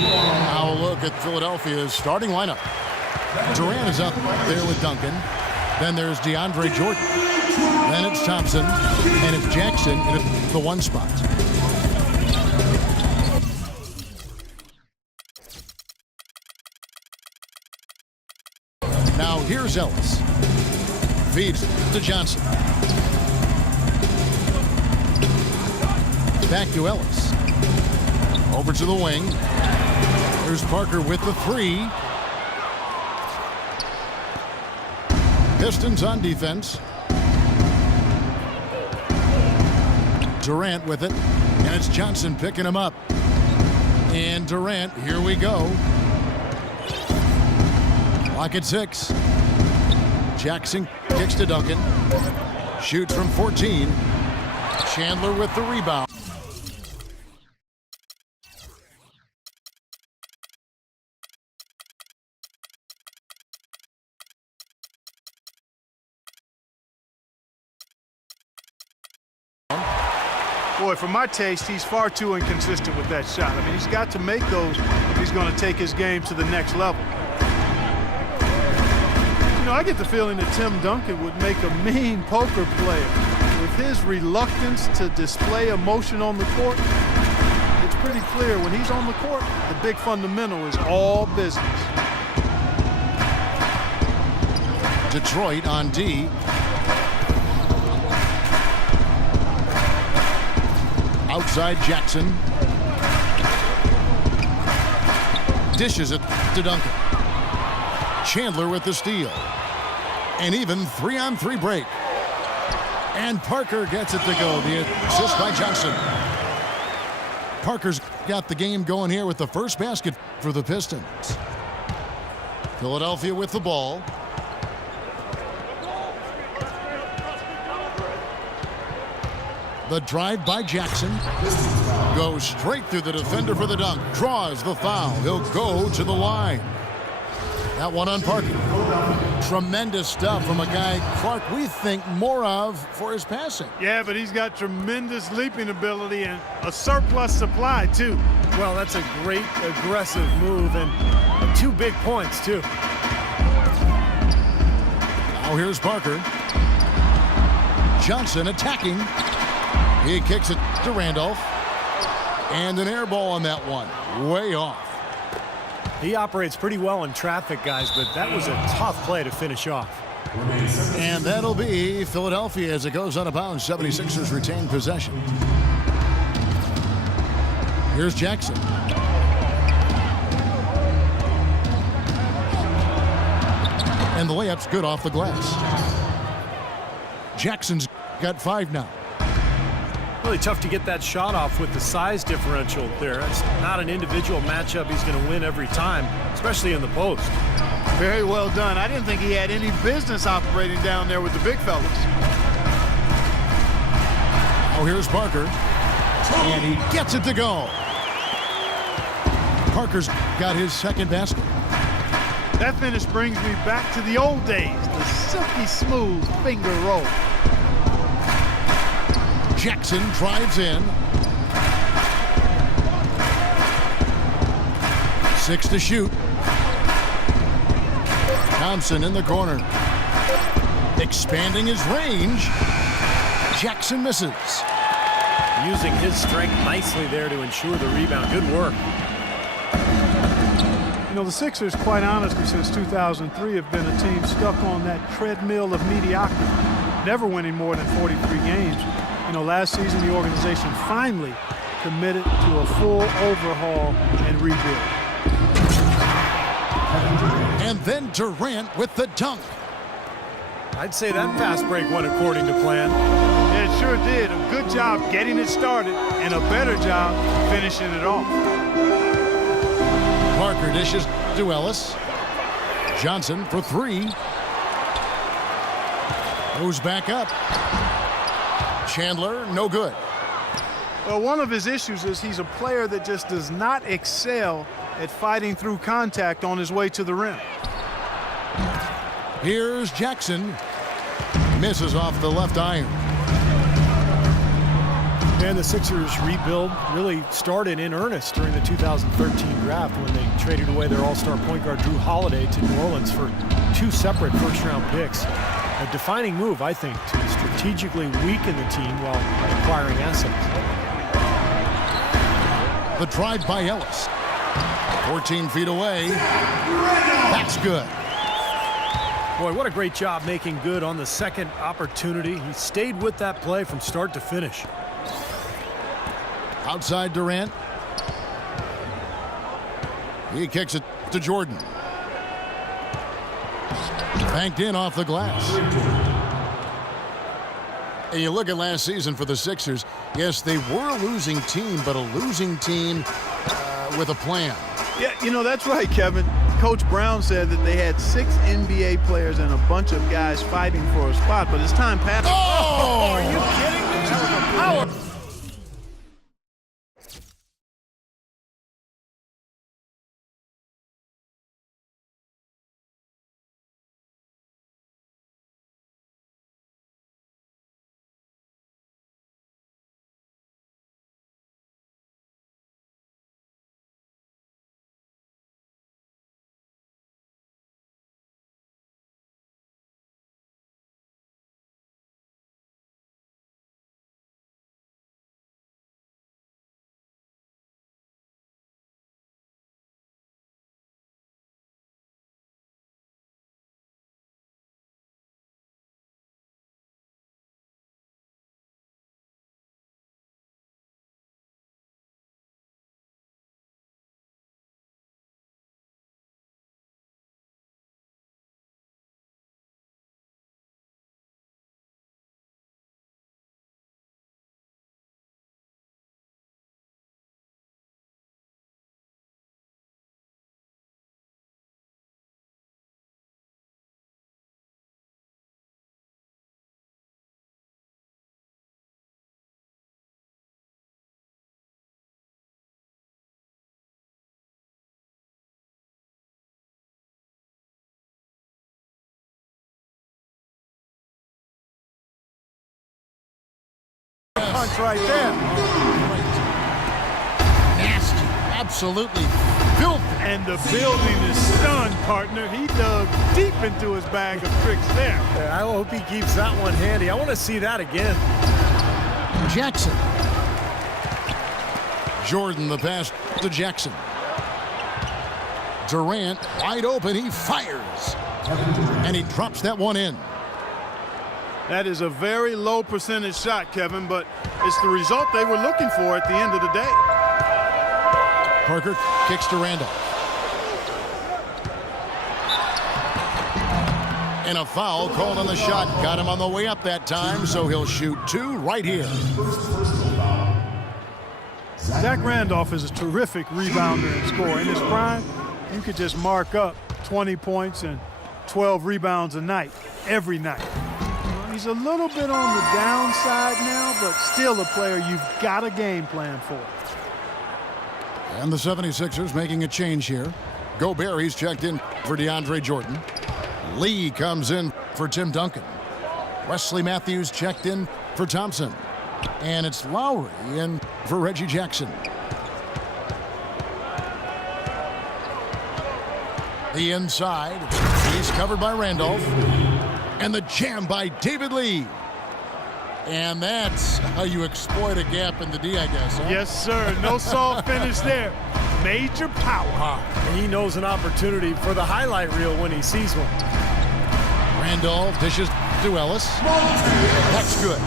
Now a look at Philadelphia's starting lineup. Durant is up there with Duncan. Then there's DeAndre Jordan. Then it's Thompson. And it's Jackson in the 1 spot. Now here's Ellis. Feeds to Johnson. Back to Ellis. Over to the wing. There's Parker with the 3. Pistons on defense. Durant with it. And it's Johnson picking him up. And Durant, here we go. Clock at 6. Jackson kicks to Duncan. Shoots from 14. Chandler with the rebound. Boy, for my taste, he's far too inconsistent with that shot. I mean, he's got to make those if he's going to take his game to the next level. You know, I get the feeling that Tim Duncan would make a mean poker player. With his reluctance to display emotion on the court, it's pretty clear when he's on the court, the big fundamental is all business. Detroit on D. Outside Jackson. Dishes it to Duncan. Chandler with the steal. And even 3-on-3 break. And Parker gets it to go. The assist by Johnson. Parker's got the game going here with the first basket for the Pistons. Philadelphia with the ball. The drive by Jackson goes straight through the defender for the dunk. Draws the foul. He'll go to the line. That one on Parker. Tremendous stuff from a guy Clark we think more of for his passing. Yeah, but he's got tremendous leaping ability and a surplus supply, too. Well, that's a great aggressive move and 2 big points, too. Now here's Parker. Johnson attacking. He kicks it to Randolph. And an air ball on that one. Way off. He operates pretty well in traffic, guys, but that was a tough play to finish off. And that'll be Philadelphia as it goes out of bounds. 76ers retain possession. Here's Jackson. And the layup's good off the glass. Jackson's got 5 now. Really tough to get that shot off with the size differential there. That's not an individual matchup he's going to win every time, especially in the post. Very well done. I didn't think he had any business operating down there with the big fellas. Oh, here's Parker. And he gets it to go. Parker's got his second basket. That finish brings me back to the old days, the silky smooth finger roll. Jackson drives in. 6 to shoot. Thompson in the corner. Expanding his range. Jackson misses. Using his strength nicely there to ensure the rebound. Good work. You know, the Sixers, quite honestly, since 2003 have been a team stuck on that treadmill of mediocrity, never winning more than 43 games. You know, last season the organization finally committed to a full overhaul and rebuild. And then Durant with the dunk. I'd say that fast break went according to plan. Yeah, it sure did. A good job getting it started and a better job finishing it off. Parker dishes to Ellis. Johnson for 3. Goes back up. Chandler, no good. Well, one of his issues is he's a player that just does not excel at fighting through contact on his way to the rim. Here's Jackson. Misses off the left iron. And the Sixers rebuild really started in earnest during the 2013 draft when they traded away their all-star point guard Drew Holiday to New Orleans for 2 separate first-round picks. A defining move, I think, to strategically weaken the team while acquiring assets. The drive by Ellis. 14 feet away. That's good. Boy, what a great job making good on the second opportunity. He stayed with that play from start to finish. Outside Durant. He kicks it to Jordan. Banked in off the glass. And you look at last season for the Sixers. Yes, they were a losing team, but a losing team with a plan. Yeah, you know, that's right, Kevin. Coach Brown said that they had 6 NBA players and a bunch of guys fighting for a spot, but as time passed... Oh! Are you kidding me? That was a power... Punch right there. Nasty. Absolutely filthy. And the building is stunned, partner. He dug deep into his bag of tricks there. I hope he keeps that one handy. I want to see that again. Jackson. Jordan, the pass to Jackson. Durant, wide open. He fires. And he drops that one in. That is a very low percentage shot, Kevin, but it's the result they were looking for at the end of the day. Parker kicks to Randall. And a foul called on the shot. Got him on the way up that time, so he'll shoot 2 right here. Zach Randolph is a terrific rebounder and scorer. In his prime, you could just mark up 20 points and 12 rebounds a night, every night. He's a little bit on the downside now, but still a player you've got a game plan for. And the 76ers making a change here. Gobert, he's checked in for DeAndre Jordan. Lee comes in for Tim Duncan. Wesley Matthews checked in for Thompson. And it's Lowry in for Reggie Jackson. The inside, he's covered by Randolph. And the jam by David Lee. And that's how you exploit a gap in the D, I guess, huh? Yes, sir. No soft finish there. Major power. He knows an opportunity for the highlight reel when he sees one. Randolph dishes to Ellis. That's good.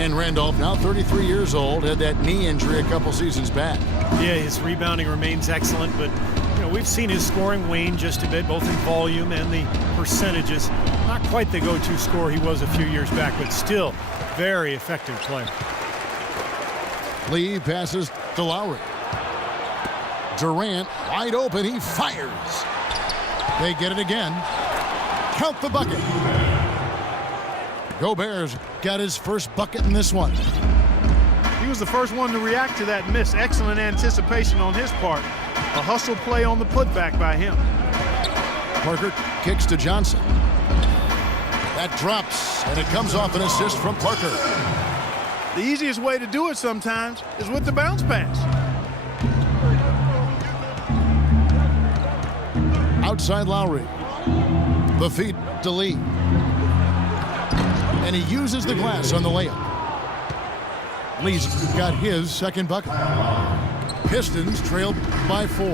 And Randolph, now 33 years old, had that knee injury a couple seasons back. Yeah, his rebounding remains excellent, but we've seen his scoring wane just a bit, both in volume and the percentages. Not quite the go-to scorer he was a few years back, but still very effective player. Lee passes to Lowry. Durant, wide open, he fires. They get it again. Count the bucket. Gobert's got his first bucket in this one. He was the first one to react to that miss. Excellent anticipation on his part. A hustle play on the putback by him. Parker kicks to Johnson. That drops, and it comes off an assist from Parker. The easiest way to do it sometimes is with the bounce pass. Outside Lowry. The feed to Lee. And he uses the glass on the layup. Lee's got his second bucket. Pistons trailed by 4.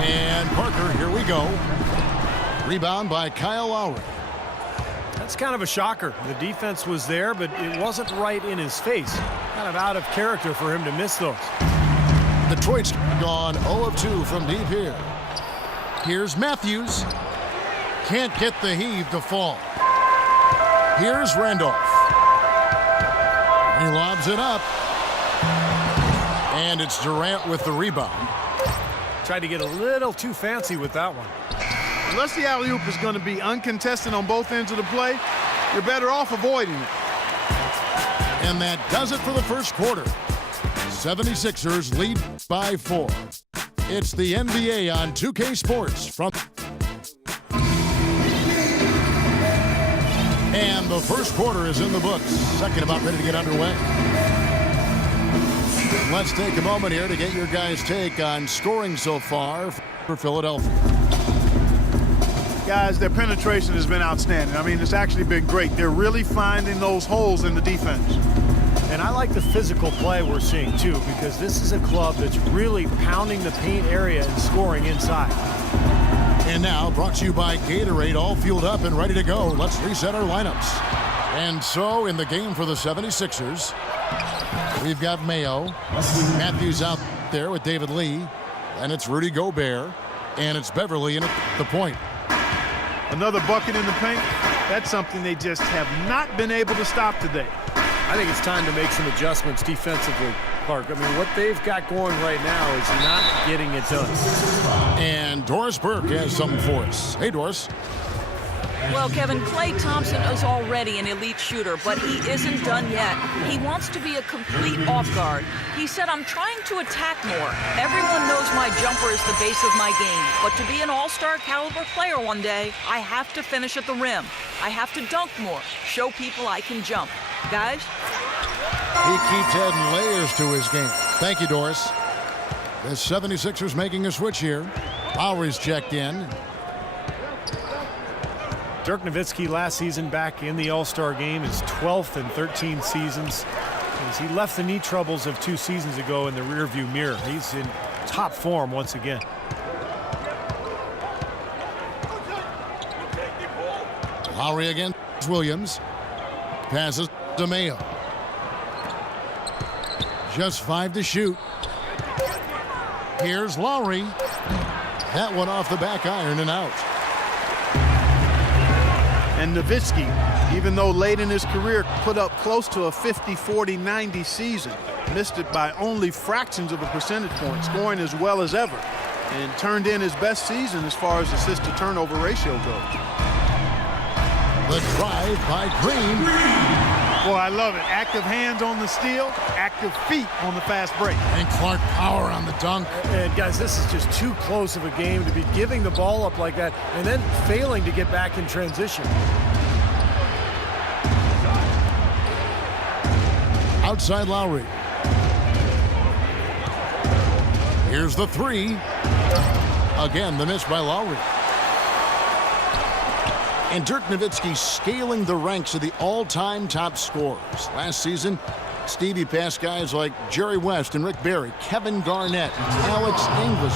And Parker, here we go. Rebound by Kyle Lowry. That's kind of a shocker. The defense was there, but it wasn't right in his face. Kind of out of character for him to miss those. Detroit's gone 0 of 2 from deep here. Here's Matthews. Can't get the heave to fall. Here's Randolph. He lobs it up. And it's Durant with the rebound. Tried to get a little too fancy with that one. Unless the alley-oop is going to be uncontested on both ends of the play, you're better off avoiding it. And that does it for the first quarter. 76ers lead by 4. It's the NBA on 2K Sports from... And the first quarter is in the books. Second about ready to get underway. Let's take a moment here to get your guys' take on scoring so far for Philadelphia. Guys, their penetration has been outstanding. I mean, it's actually been great. They're really finding those holes in the defense. And I like the physical play we're seeing, too, because this is a club that's really pounding the paint area and scoring inside. And now, brought to you by Gatorade, all fueled up and ready to go. Let's reset our lineups. And so, in the game for the 76ers, we've got Mayo. Matthews out there with David Lee. And it's Rudy Gobert. And it's Beverly in at the point. Another bucket in the paint. That's something they just have not been able to stop today. I think it's time to make some adjustments defensively, Clark. I mean, what they've got going right now is not getting it done. And Doris Burke has something for us. Hey, Doris. Well, Kevin, Klay Thompson is already an elite shooter, but he isn't done yet. He wants to be a complete off guard. He said, I'm trying to attack more. Everyone knows my jumper is the base of my game, but to be an all-star caliber player one day, I have to finish at the rim. I have to dunk more, show people I can jump. Guys? He keeps adding layers to his game. Thank you, Doris. The 76ers making a switch here. Lowry's checked in. Dirk Nowitzki last season back in the All-Star game, his 12th in 13 seasons. As he left the knee troubles of 2 seasons ago in the rearview mirror. He's in top form once again. Lowry against Williams. Passes to Mayo. Just 5 to shoot. Here's Lowry. That one off the back iron and out. And Nowitzki, even though late in his career put up close to a 50-40-90 season, missed it by only fractions of a percentage point, scoring as well as ever, and turned in his best season as far as assist-to-turnover ratio goes. The drive by Green. Boy, I love it. Active hands on the steal, active feet on the fast break. And Clark power on the dunk. And guys, this is just too close of a game to be giving the ball up like that and then failing to get back in transition. Outside Lowry. Here's the 3. Again, the miss by Lowry. And Dirk Nowitzki scaling the ranks of the all-time top scorers. Last season, Stevie passed guys like Jerry West and Rick Barry, Kevin Garnett, Alex English,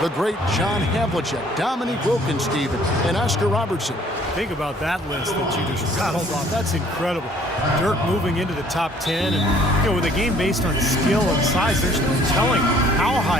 the great John Havlicek, Dominique Wilkins-Steven, and Oscar Robertson. Think about that list that you just rattled off. That's incredible. Dirk moving into the top 10, and with a game based on skill and size, there's no telling how high